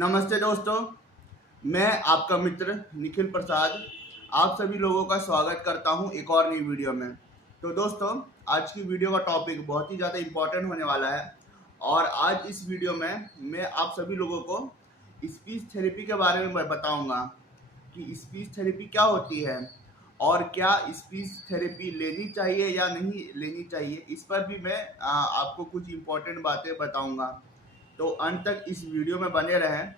नमस्ते दोस्तों, मैं आपका मित्र निखिल प्रसाद आप सभी लोगों का स्वागत करता हूं एक और नई वीडियो में। तो दोस्तों, आज की वीडियो का टॉपिक बहुत ही ज़्यादा इम्पोर्टेंट होने वाला है और आज इस वीडियो में मैं आप सभी लोगों को स्पीच थेरेपी के बारे में बताऊंगा कि स्पीच थेरेपी क्या होती है और क्या स्पीच थेरेपी लेनी चाहिए या नहीं लेनी चाहिए, इस पर भी मैं आपको कुछ इम्पोर्टेंट बातें बताऊंगा। तो अंत तक इस वीडियो में बने रहें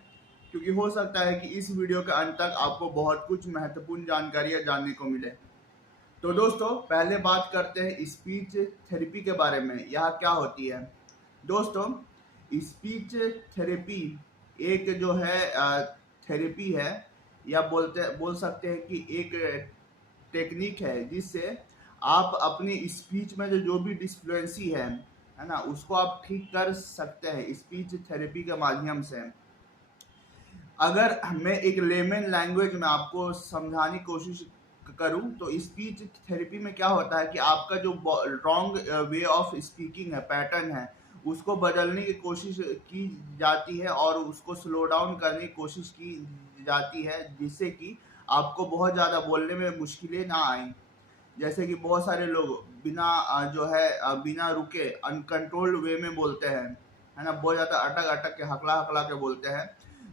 क्योंकि हो सकता है कि इस वीडियो के अंत तक आपको बहुत कुछ महत्वपूर्ण जानकारियां जानने को मिले। तो दोस्तों, पहले बात करते हैं स्पीच थेरेपी के बारे में, यह क्या होती है। दोस्तों, स्पीच थेरेपी एक जो है थेरेपी है या बोल सकते हैं कि एक टेक्निक है जिससे आप अपनी स्पीच में जो भी डिस्फ्लुएंसी है ना, उसको आप ठीक कर सकते हैं स्पीच थेरेपी के माध्यम से। अगर मैं एक लेमन लैंग्वेज में आपको समझाने की कोशिश करूं तो स्पीच थेरेपी में क्या होता है कि आपका जो रॉन्ग वे ऑफ स्पीकिंग है, पैटर्न है, उसको बदलने की कोशिश की जाती है और उसको स्लो डाउन करने की कोशिश की जाती है जिससे कि आपको बहुत ज़्यादा बोलने में मुश्किलें ना आए। जैसे कि बहुत सारे लोग बिना बिना रुके अनकंट्रोल्ड वे में बोलते हैं, है ना, बहुत ज़्यादा अटक अटक के हकला हकला के बोलते हैं।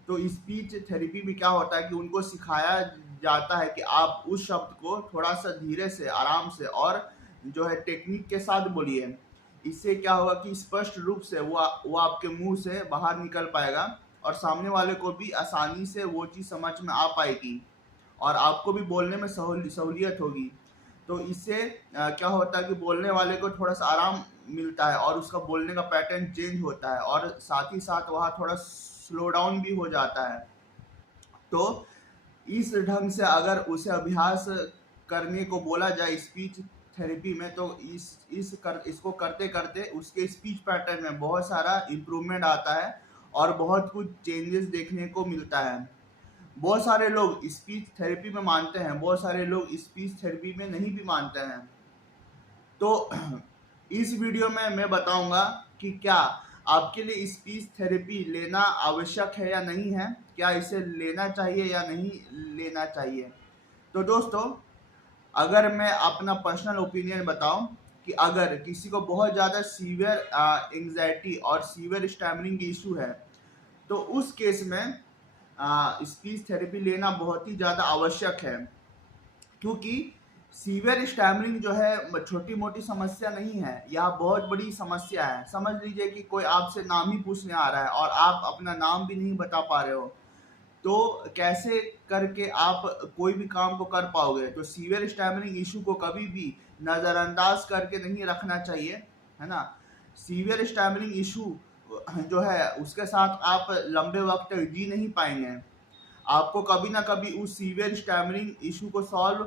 तो स्पीच थेरेपी में क्या होता है कि उनको सिखाया जाता है कि आप उस शब्द को थोड़ा सा धीरे से, आराम से और जो है टेक्निक के साथ बोलिए। इससे क्या होगा कि स्पष्ट रूप से वो आपके मुंह से बाहर निकल पाएगा और सामने वाले को भी आसानी से वो चीज़ समझ में आ पाएगी और आपको भी बोलने में सहूलियत होगी। तो इससे क्या होता है कि बोलने वाले को थोड़ा सा आराम मिलता है और उसका बोलने का पैटर्न चेंज होता है और साथ ही साथ वह थोड़ा स्लो डाउन भी हो जाता है। तो इस ढंग से अगर उसे अभ्यास करने को बोला जाए स्पीच थेरेपी में तो इसको करते करते उसके स्पीच पैटर्न में बहुत सारा इम्प्रूवमेंट आता है और बहुत कुछ चेंजेस देखने को मिलता है। बहुत सारे लोग स्पीच थेरेपी में मानते हैं, बहुत सारे लोग स्पीच थेरेपी में नहीं भी मानते हैं। तो इस वीडियो में मैं बताऊंगा कि क्या आपके लिए स्पीच थेरेपी लेना आवश्यक है या नहीं है, क्या इसे लेना चाहिए या नहीं लेना चाहिए। तो दोस्तों, अगर मैं अपना पर्सनल ओपिनियन बताऊं कि अगर किसी को बहुत ज़्यादा सीवियर एंग्जाइटी और सीवियर स्टैमरिंग की इशू है तो उस केस में स्पीच थेरेपी लेना बहुत ही ज़्यादा आवश्यक है, क्योंकि सीवियर स्टैमरिंग जो है छोटी मोटी समस्या नहीं है, यह बहुत बड़ी समस्या है। समझ लीजिए कि कोई आपसे नाम ही पूछने आ रहा है और आप अपना नाम भी नहीं बता पा रहे हो, तो कैसे करके आप कोई भी काम को कर पाओगे। तो सीवियर स्टैमरिंग इशू को कभी भी नज़रअंदाज करके नहीं रखना चाहिए, है ना। सीवियर स्टैमरिंग इशू जो है उसके साथ आप लंबे वक्त तक जी नहीं पाएंगे। आपको कभी ना कभी उस सीवियर स्टैमरिंग इशू को सॉल्व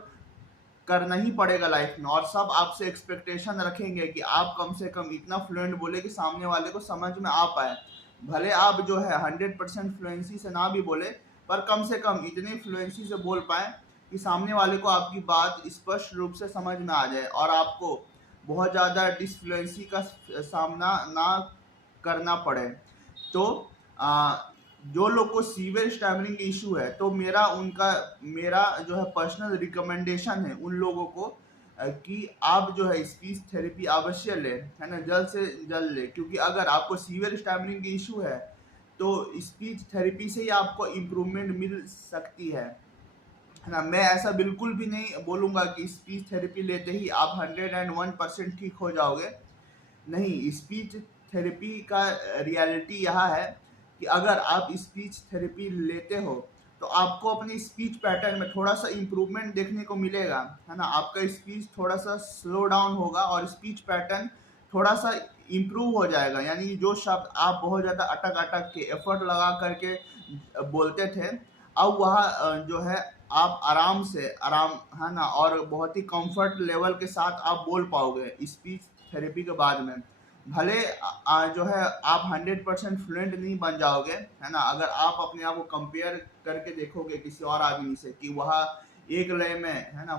करना ही पड़ेगा लाइफ में और सब आपसे एक्सपेक्टेशन रखेंगे कि आप कम से कम इतना फ्लुएंट बोले कि सामने वाले को समझ में आ पाए। भले आप जो है 100% फ्लुएंसी से ना भी बोले, पर कम से कम इतनी फ्लुएंसी से बोल पाए कि सामने वाले को आपकी बात स्पष्ट रूप से समझ में आ जाए और आपको बहुत ज़्यादा डिसफ्लुएंसी का सामना ना करना पड़े। तो जो लोग को सीवियर स्टैमरिंग इशू है तो मेरा जो है पर्सनल रिकमेंडेशन है उन लोगों को कि आप जो है स्पीच थेरेपी अवश्य लें, है ना, जल्द से जल्द लें। क्योंकि अगर आपको सीवियर स्टैमरिंग की इशू है तो स्पीच थेरेपी से ही आपको इम्प्रूवमेंट मिल सकती है ना। मैं ऐसा बिल्कुल भी नहीं बोलूँगा कि स्पीच थेरेपी लेते ही आप 101% ठीक हो जाओगे। नहीं, स्पीच थेरेपी का रियलिटी यह है कि अगर आप स्पीच थेरेपी लेते हो तो आपको अपनी स्पीच पैटर्न में थोड़ा सा इम्प्रूवमेंट देखने को मिलेगा, है ना। आपका स्पीच थोड़ा सा स्लो डाउन होगा और स्पीच पैटर्न थोड़ा सा इम्प्रूव हो जाएगा। यानी जो शब्द आप बहुत ज़्यादा अटक अटक के एफर्ट लगा करके बोलते थे, अब वह जो है आप आराम से, आराम, है ना, और बहुत ही कंफर्ट लेवल के साथ आप बोल पाओगे स्पीच थेरेपी के बाद में। भले जो है आप 100% फ्लुएंट नहीं बन जाओगे, है ना। अगर आप अपने आप को कंपेयर करके देखोगे किसी और आदमी से कि वह एक लय में, है ना,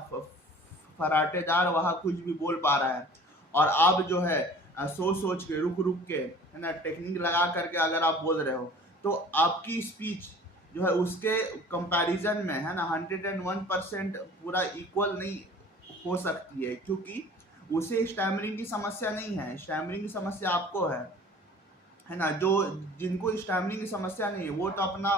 फराटेदार वह कुछ भी बोल पा रहा है और आप जो है सोच सोच के, रुक रुक के, है ना, टेक्निक लगा करके अगर आप बोल रहे हो तो आपकी स्पीच जो है उसके कंपैरिजन में, है ना, 101% पूरा इक्वल नहीं हो सकती है, क्योंकि उसे स्टैमरिंग की समस्या नहीं है, स्टैमरिंग की समस्या आपको है ना। जो जिनको स्टैमरिंग की समस्या नहीं है वो तो अपना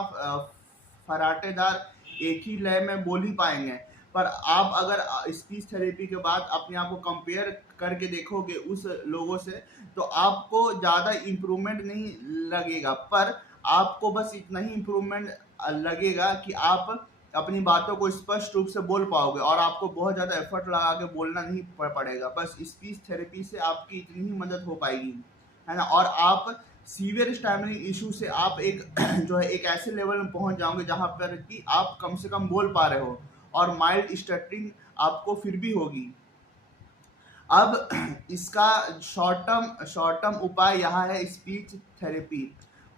फराटेदार एक ही लय में बोल ही पाएंगे। पर आप अगर स्पीच थेरेपी के बाद अपने आप को कंपेयर करके देखोगे उस लोगों से, तो आपको ज़्यादा इम्प्रूवमेंट नहीं लगेगा, पर आपको बस इतना ही इम्प्रूवमेंट लगेगा कि आप अपनी बातों को स्पष्ट रूप से बोल पाओगे और आपको बहुत ज़्यादा एफर्ट लगा के बोलना नहीं पड़ेगा। बस स्पीच थेरेपी से आपकी इतनी ही मदद हो पाएगी, है ना। और आप सीवियर स्टैमरिंग इशू से आप एक जो है एक ऐसे लेवल में पहुंच जाओगे जहां पर कि आप कम से कम बोल पा रहे हो और माइल्ड स्टटरिंग आपको फिर भी होगी। अब इसका शॉर्ट टर्म उपाय यहाँ है स्पीच थेरेपी।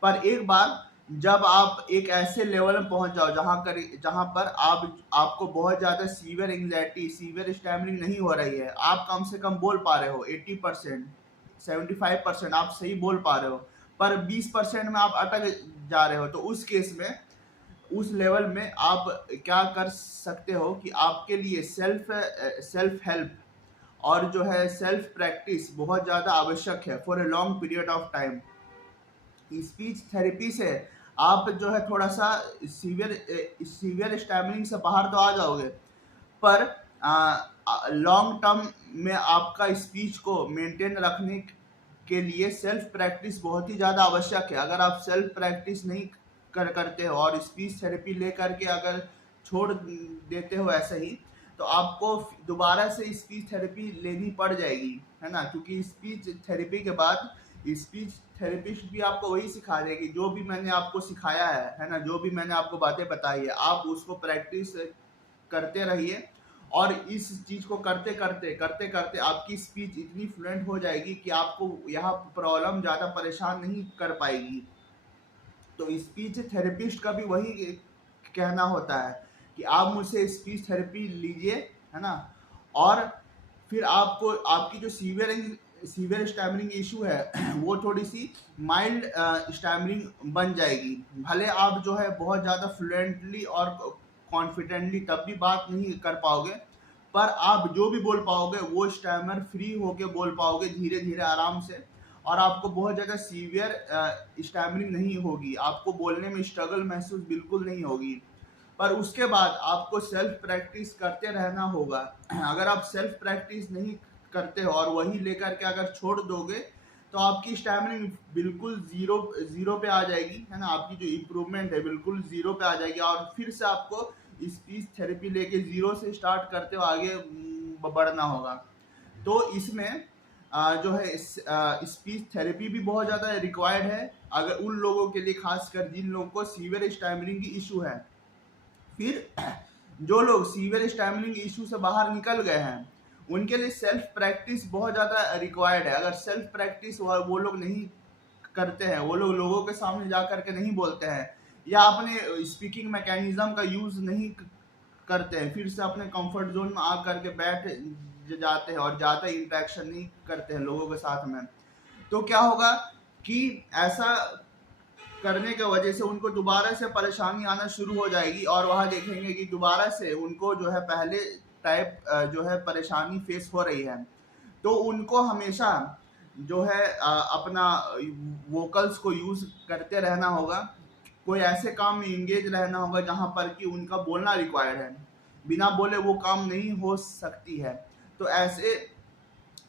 पर एक बार जब आप एक ऐसे लेवल में पहुंच जाओ जहां पर आपको बहुत ज़्यादा सीवियर एंग्जाइटी, सीवियर स्टैमरिंग नहीं हो रही है, आप कम से कम बोल पा रहे हो 80%, 75% आप सही बोल पा रहे हो, पर 20% में आप अटक जा रहे हो, तो उस केस में, उस लेवल में आप क्या कर सकते हो कि आपके लिए सेल्फ हेल्प और जो है सेल्फ प्रैक्टिस बहुत ज़्यादा आवश्यक है for a long period of time. Speech therapy से आप जो है थोड़ा सा सीवियर स्टैमरिंग से बाहर तो आ जाओगे, पर लॉन्ग टर्म में आपका स्पीच को मेंटेन रखने के लिए सेल्फ प्रैक्टिस बहुत ही ज़्यादा आवश्यक है। अगर आप सेल्फ प्रैक्टिस नहीं करते हो और स्पीच थेरेपी लेकर के अगर छोड़ देते हो ऐसे ही, तो आपको दोबारा से स्पीच थेरेपी लेनी पड़ जाएगी, है ना। क्योंकि स्पीच थेरेपी के बाद स्पीच थेरेपिस्ट भी आपको वही सिखा देगी जो भी मैंने आपको सिखाया है ना, जो भी मैंने आपको बातें बताई है, आप उसको प्रैक्टिस करते रहिए। और इस चीज को करते करते आपकी स्पीच इतनी फ्लुएंट हो जाएगी कि आपको यहाँ प्रॉब्लम ज्यादा परेशान नहीं कर पाएगी। तो स्पीच थेरेपिस्ट का भी वही कहना होता है कि आप मुझसे स्पीच थेरेपी लीजिए, है ना, और फिर आपको आपकी जो सीवियर स्टैमरिंग इशू है वो थोड़ी सी माइल्ड स्टैमरिंग बन जाएगी। भले आप जो है बहुत ज़्यादा फ्लुएंटली और कॉन्फिडेंटली तब भी बात नहीं कर पाओगे, पर आप जो भी बोल पाओगे वो स्टैमर फ्री होके बोल पाओगे, धीरे धीरे आराम से, और आपको बहुत ज़्यादा सीवियर स्टैमरिंग नहीं होगी, आपको बोलने में स्ट्रगल महसूस बिल्कुल नहीं होगी। पर उसके बाद आपको सेल्फ प्रैक्टिस करते रहना होगा। अगर आप सेल्फ प्रैक्टिस नहीं करते हो और वही लेकर के अगर छोड़ दोगे, तो आपकी स्टैमरिंग बिल्कुल जीरो पे आ जाएगी, है ना। आपकी जो इम्प्रूवमेंट है बिल्कुल जीरो पे आ जाएगी और फिर से आपको स्पीच थेरेपी लेके जीरो से स्टार्ट करते हो आगे बढ़ना होगा। तो इसमें जो है स्पीच थेरेपी भी बहुत ज़्यादा रिक्वायर्ड है, अगर उन लोगों के लिए खासकर जिन लोगों को सीवियर स्टैमरिंग की इशू है। फिर जो लोग सीवियर स्टैमरिंग इशू से बाहर निकल गए हैं उनके लिए सेल्फ प्रैक्टिस बहुत ज़्यादा रिक्वायर्ड है। अगर सेल्फ प्रैक्टिस वो लोग नहीं करते हैं, वो लोग लोगों के सामने जा करके नहीं बोलते हैं या अपने स्पीकिंग मैकेनिज्म का यूज़ नहीं करते हैं, फिर से अपने कंफर्ट जोन में आ करके बैठ जाते हैं और ज़्यादा इंटरेक्शन नहीं करते हैं लोगों के साथ में, तो क्या होगा कि ऐसा करने की वजह से उनको दोबारा से परेशानी आना शुरू हो जाएगी और वहाँ देखेंगे कि दोबारा से उनको जो है पहले टाइप जो है परेशानी फेस हो रही है। तो उनको हमेशा जो है अपना वोकल्स को यूज़ करते रहना होगा, कोई ऐसे काम में इंगेज रहना होगा जहाँ पर कि उनका बोलना रिक्वायर्ड है, बिना बोले वो काम नहीं हो सकती है। तो ऐसे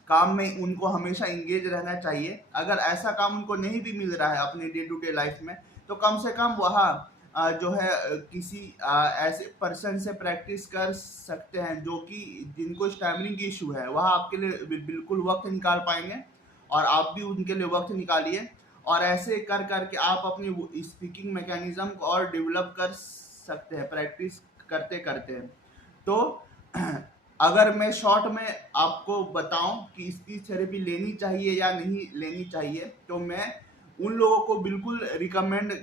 काम में उनको हमेशा इंगेज रहना चाहिए। अगर ऐसा काम उनको नहीं भी मिल रहा है अपने डे टू डे लाइफ में, तो कम से कम वहाँ जो है किसी ऐसे पर्सन से प्रैक्टिस कर सकते हैं जो कि जिनको स्टैमरिंग की इशू है, वहाँ आपके लिए बिल्कुल वक्त निकाल पाएंगे और आप भी उनके लिए वक्त निकालिए। और ऐसे कर करके आप अपनी स्पीकिंग मैकेनिज्म को और डेवलप कर सकते हैं प्रैक्टिस करते करते। तो अगर मैं शॉर्ट में आपको बताऊं कि स्पीच थेरेपी लेनी चाहिए या नहीं लेनी चाहिए, तो मैं उन लोगों को बिल्कुल रिकमेंड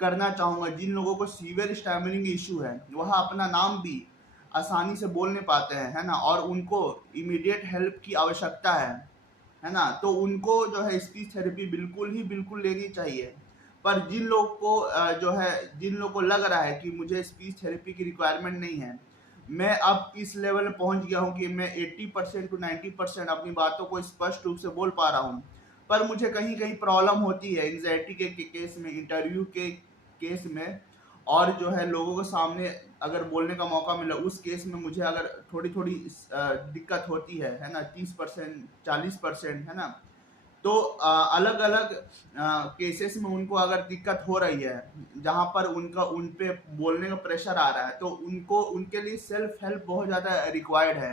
करना चाहूँगा जिन लोगों को सीवियर स्टैमरिंग इशू है, वह अपना नाम भी आसानी से बोल नहीं पाते हैं, है ना, और उनको इमीडिएट हेल्प की आवश्यकता है ना, तो उनको जो है स्पीच थेरेपी बिल्कुल लेनी चाहिए। पर जिन लोग को लग रहा है कि मुझे स्पीच थेरेपी की रिक्वायरमेंट नहीं है, मैं अब इस लेवल में पहुंच गया हूं कि मैं 80% टू 90% अपनी बातों को स्पष्ट रूप से बोल पा रहा हूं। पर मुझे कहीं कहीं प्रॉब्लम होती है एंग्जाइटी के केस में, इंटरव्यू के केस में, और जो है लोगों के सामने अगर बोलने का मौका मिला उस केस में मुझे अगर थोड़ी थोड़ी दिक्कत होती है ना, 30% 40%, है ना। तो अलग अलग केसेस में उनको अगर दिक्कत हो रही है जहां पर उन पे बोलने का प्रेशर आ रहा है, तो उनके लिए सेल्फ हेल्प बहुत ज़्यादा रिक्वायर्ड है।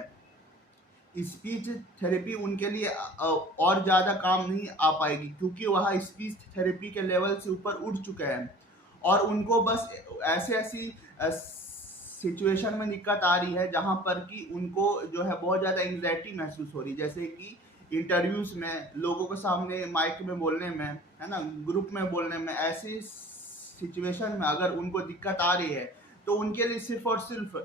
स्पीच थेरेपी उनके लिए और ज़्यादा काम नहीं आ पाएगी, क्योंकि वह स्पीच थेरेपी के लेवल से ऊपर उठ चुके हैं और उनको बस ऐसी सिचुएशन में दिक्कत आ रही है जहां पर कि उनको जो है बहुत ज़्यादा एंग्जाइटी महसूस हो रही है, जैसे कि इंटरव्यूज में, लोगों के सामने माइक में बोलने में, है ना, ग्रुप में बोलने में। ऐसी सिचुएशन में अगर उनको दिक्कत आ रही है तो उनके लिए सिर्फ और सिर्फ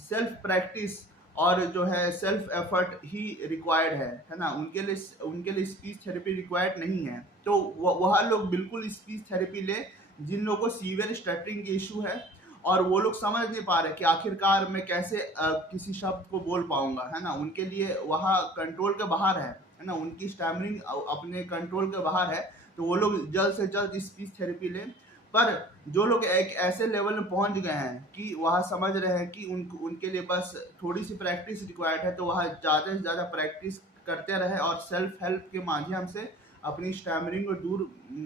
सेल्फ प्रैक्टिस और जो है सेल्फ एफर्ट ही रिक्वायर्ड है ना। उनके लिए स्पीच थेरेपी रिक्वायर्ड नहीं है। तो वह लोग बिल्कुल स्पीच थेरेपी ले जिन लोगों को सीवियर स्टटरिंग की इशू है और वो लोग समझ नहीं पा रहे कि आखिरकार मैं कैसे किसी शब्द को बोल पाऊंगा, है ना। उनके लिए वह कंट्रोल के बाहर है ना, उनकी स्टैमरिंग अपने कंट्रोल के बाहर है, तो वो लोग जल्द से जल्द स्पीच थेरेपी लें। पर जो लोग एक ऐसे लेवल में पहुंच गए हैं कि वह समझ रहे हैं कि उनके लिए बस थोड़ी सी प्रैक्टिस रिक्वायर्ड है, तो वह ज़्यादा से ज़्यादा प्रैक्टिस करते रहे और सेल्फ हेल्प के माध्यम से अपनी स्टैमरिंग को दूर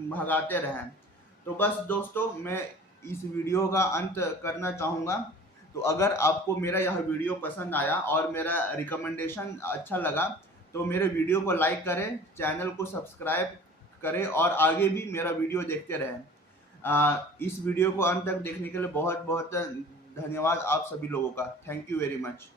भगाते रहें। तो बस दोस्तों, मैं इस वीडियो का अंत करना चाहूँगा। तो अगर आपको मेरा यह वीडियो पसंद आया और मेरा रिकमेंडेशन अच्छा लगा तो मेरे वीडियो को लाइक करें, चैनल को सब्सक्राइब करें और आगे भी मेरा वीडियो देखते रहें। इस वीडियो को अंत तक देखने के लिए बहुत बहुत धन्यवाद आप सभी लोगों का। Thank you very much.